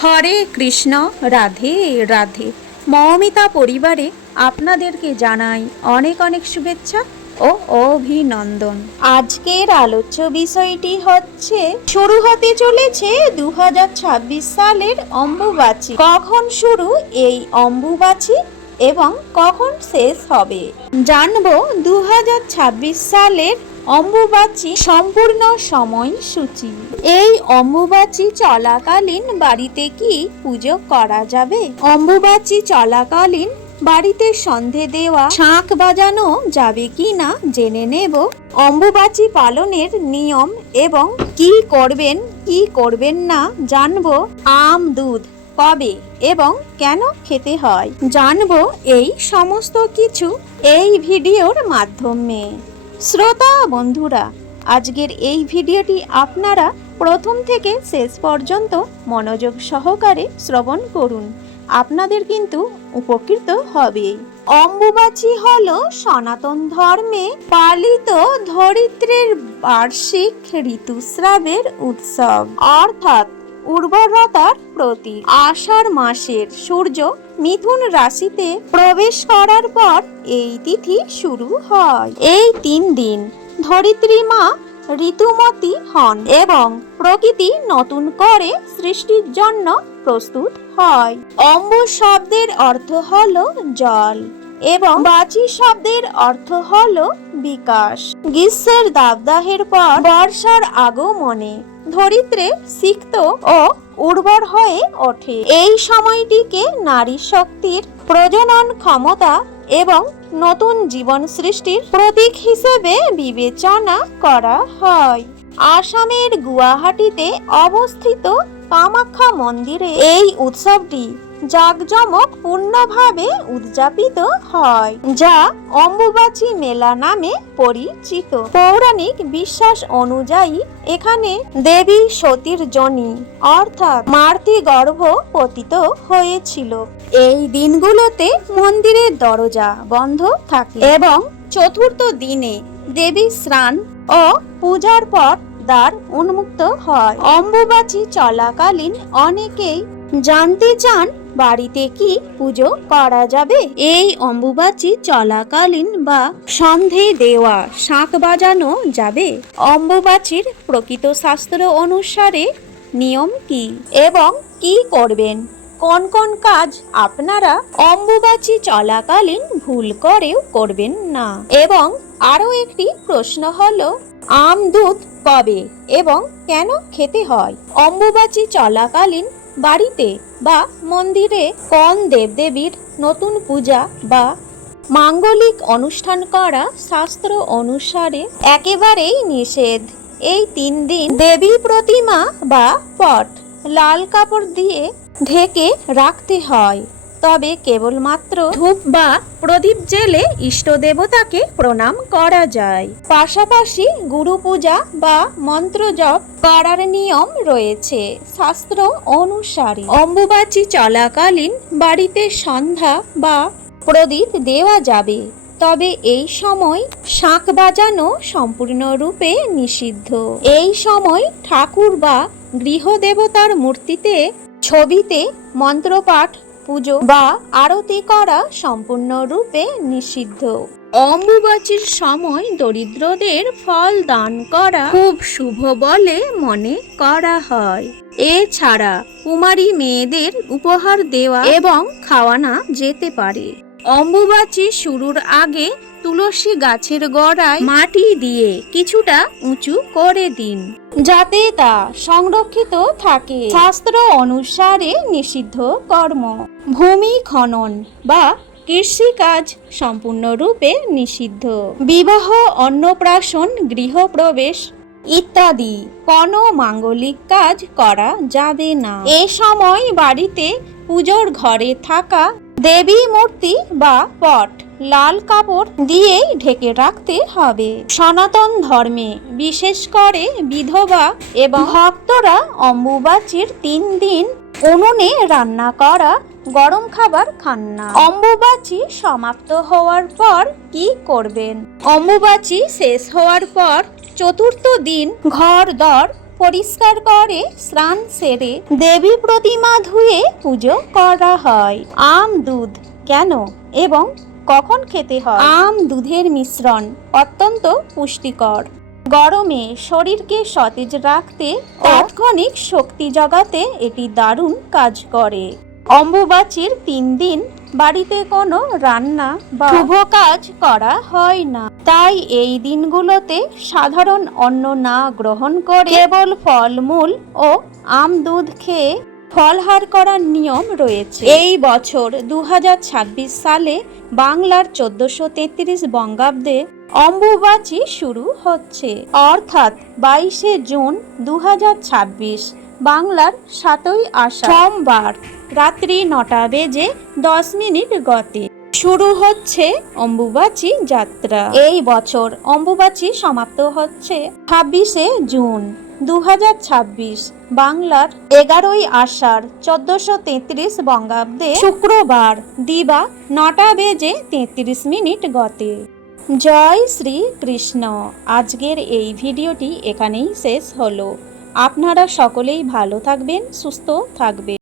হরে কৃষ্ণ, রাধে রাধে। মৌমিতা পরিবারে আপনাদেরকে জানাই অনেক অনেক শুভেচ্ছা ও অভিনন্দন। আজকের আলোচ্য বিষয়টি হচ্ছে শুরু হতে চলেছে 2026 সালের অম্বুবাচী। কখন শুরু এই অম্বুবাচী এবং কখন শেষ হবে জানবো। 2026 সালের অম্বুবাচী সম্পূর্ণ সময়সূচি। এই অম্বুবাচী চলাকালীন বাড়িতে কি পুজো করা যাবে? অম্বুবাচী চলাকালীন বাড়িতে সন্ধে দেওয়া, শাঁখ বাজানো যাবে কি না জেনে নেব। অম্বুবাচী পালনের নিয়ম এবং কি করবেন কি করবেন না জানবো। আম দুধ কবে এবং কেন খেতে হয় জানবো। এই সমস্ত কিছু এই ভিডিওর মাধ্যমে। শ্রোতা বন্ধুরা, আজকের এই ভিডিওটি আপনারা প্রথম থেকে শেষ পর্যন্ত মনোযোগ সহকারে শ্রবণ করুন, আপনাদের কিন্তু উপকৃত হবে। অম্বুবাচী হলো সনাতন ধর্মে পালিত ধরিত্রীর বার্ষিক ঋতুস্রাবের উৎসব, অর্থাৎ উর্বরতার প্রতীক। আষাঢ় মাসের সূর্য মিথুন রাশিতে প্রবেশ করার পর এই তিথি শুরু হয়। এই 3 দিন ধরিত্রী মা ঋতুমতী হন এবং প্রকৃতি নতুন করে সৃষ্টির জন্য প্রস্তুত হয়। অম্বু শব্দের অর্থ হলো জল এবং বাচী শব্দের অর্থ হলো বিকাশ। গ্রীষ্মের দাবদাহের পর বর্ষার আগমনে ধরিত্রী সিক্ত ও উর্বর হয়ে ওঠে। এই সময়টিকে নারী শক্তির প্রজনন ক্ষমতা এবং নতুন জীবন সৃষ্টির প্রতীক হিসেবে বিবেচনা করা হয়। আসামের গুয়াহাটিতে অবস্থিত কামাখ্যা মন্দিরে এই উৎসবটি জাঁকজমকপূর্ণভাবে উদযাপিত হয়, যা অম্বুবাচী মেলা নামে পরিচিত। পৌরাণিক বিশ্বাস অনুযায়ী এখানে দেবী সতীর যোনি অর্থাৎ মাতৃ গর্ভ পতিত হয়েছিল। এই দিনগুলোতে মন্দিরের দরজা বন্ধ থাকে এবং চতুর্থ দিনে দেবী স্নান ও পূজার পর দ্বার উন্মুক্ত হয়। অম্বুবাচী চলাকালীন অনেকেই জানতে চান বাড়িতে কি পুজো করা যাবে। এই অম্বুবাচী চলাকালীন বা সন্ধে দেওয়া, শাঁখ বাজানো যাবে। অম্বুবাচীর প্রকৃত শাস্ত্র অনুসারে নিয়ম কি এবং কি করবেন, কোন কোন কাজ আপনারা অম্বুবাচী চলাকালীন ভুল করেও করবেন না। এবং আরো একটি প্রশ্ন হলো, আম দুধ কবে এবং কেন খেতে হয়? অম্বুবাচী চলাকালীন বাড়িতে বা মন্দিরে কোন দেবদেবীর নতুন পূজা বা মাঙ্গলিক অনুষ্ঠান করা শাস্ত্র অনুসারে একেবারেই নিষেধ। এই 3 দিন দেবী প্রতিমা বা পট লাল কাপড় দিয়ে ঢেকে রাখতে হয়, তবে কেবলমাত্র ধূপ বা প্রদীপ জেলে ইষ্ট দেবতাকে প্রণাম করা যায়। পাশাপাশি গুরু পূজা বা মন্ত্র জপ করার নিয়ম রয়েছে শাস্ত্র অনুসারে। অম্বুবাচী চলাকালীন বাড়িতে সন্ধ্যা বা প্রদীপ দেওয়া যাবে, তবে এই সময় শাঁখ বাজানো সম্পূর্ণরূপে নিষিদ্ধ। এই সময় ঠাকুর বা গৃহদেবতার মূর্তিতে ছবিতে মন্ত্রপাঠ, পুজো বা আরতি করা সম্পূর্ণরূপে নিষিদ্ধ। অম্বুবাচীর সময় দরিদ্রদের ফল দান করা খুব শুভ বলে মনে করা হয়। এছাড়া কুমারী মেয়েদের উপহার দেওয়া এবং খাওয়ানো যেতে পারে। অম্বুবাচী শুরুর আগে তুলসী গাছের গোড়ায় মাটি দিয়ে কিছুটা উঁচু করে দিন, যাতে তা সংরক্ষিত থাকে। শাস্ত্র অনুসারে নিষিদ্ধ কর্ম ভূমি খনন বা কৃষিকাজ সম্পূর্ণরূপে নিষিদ্ধ। বিবাহ, অন্নপ্রাশন, গৃহপ্রবেশ ইত্যাদি কোনো মাঙ্গলিক কাজ করা যাবে না। এ সময় বাড়িতে পুজোর ঘরে থাকা দেবী মূর্তি বা পট লাল কাপড় দিয়েই ঢেকে রাখতে হবে। সনাতন ধর্মে বিশেষ করে বিধবা এবং ভক্তরা অম্বুবাচীর 3 দিন উনুনে রান্না করা গরম খাবার খান না। অম্বুবাচী সমাপ্ত হওয়ার পর কি করবেন? অম্বুবাচী শেষ হওয়ার পর চতুর্থ দিন ঘর দর পরিষ্কার করে স্নান সেরে দেবী প্রতিমা ধুয়ে পুজো করা হয়। আম দুধ কেন এবং কখন খেতে হয়? আম দুধের মিশ্রণ অত্যন্ত পুষ্টিকর। গরমে শরীরকে সতেজ রাখতে তাৎক্ষণিক শক্তি জগাতে এটি দারুণ কাজ করে। অম্বুবাচীর 3 দিন বাড়িতে কোনো রান্না বা শুভ কাজ করা হয় না, তাই এই দিনগুলোতে সাধারণ অন্ন না গ্রহণ করে কেবল ফলমূল ও আম দুধ খেয়ে ফলহার করার নিয়ম রয়েছে। এই বছর 2026 সালে বাংলার 1433 বঙ্গাব্দে অম্বুবাচী শুরু হচ্ছে, অর্থাৎ 22শে জুন 2026 বাংলার 7ই আষাঢ় সোমবার রাত্রি 9টা বেজে 10 মিনিট গতে শুরু হচ্ছে অম্বুবাচী যাত্রা। এই বছর অম্বুবাচী সমাপ্ত হচ্ছে 26শে জুন 2026 বাংলার 11ই আষাঢ় 1433 বঙ্গাব্দে শুক্রবার দিবা 9টা বেজে 33 মিনিট গতে। জয় শ্রী কৃষ্ণ। আজকের এই ভিডিওটি এখানেই শেষ হলো। আপনারা সকলেই ভালো থাকবেন, সুস্থ থাকবেন।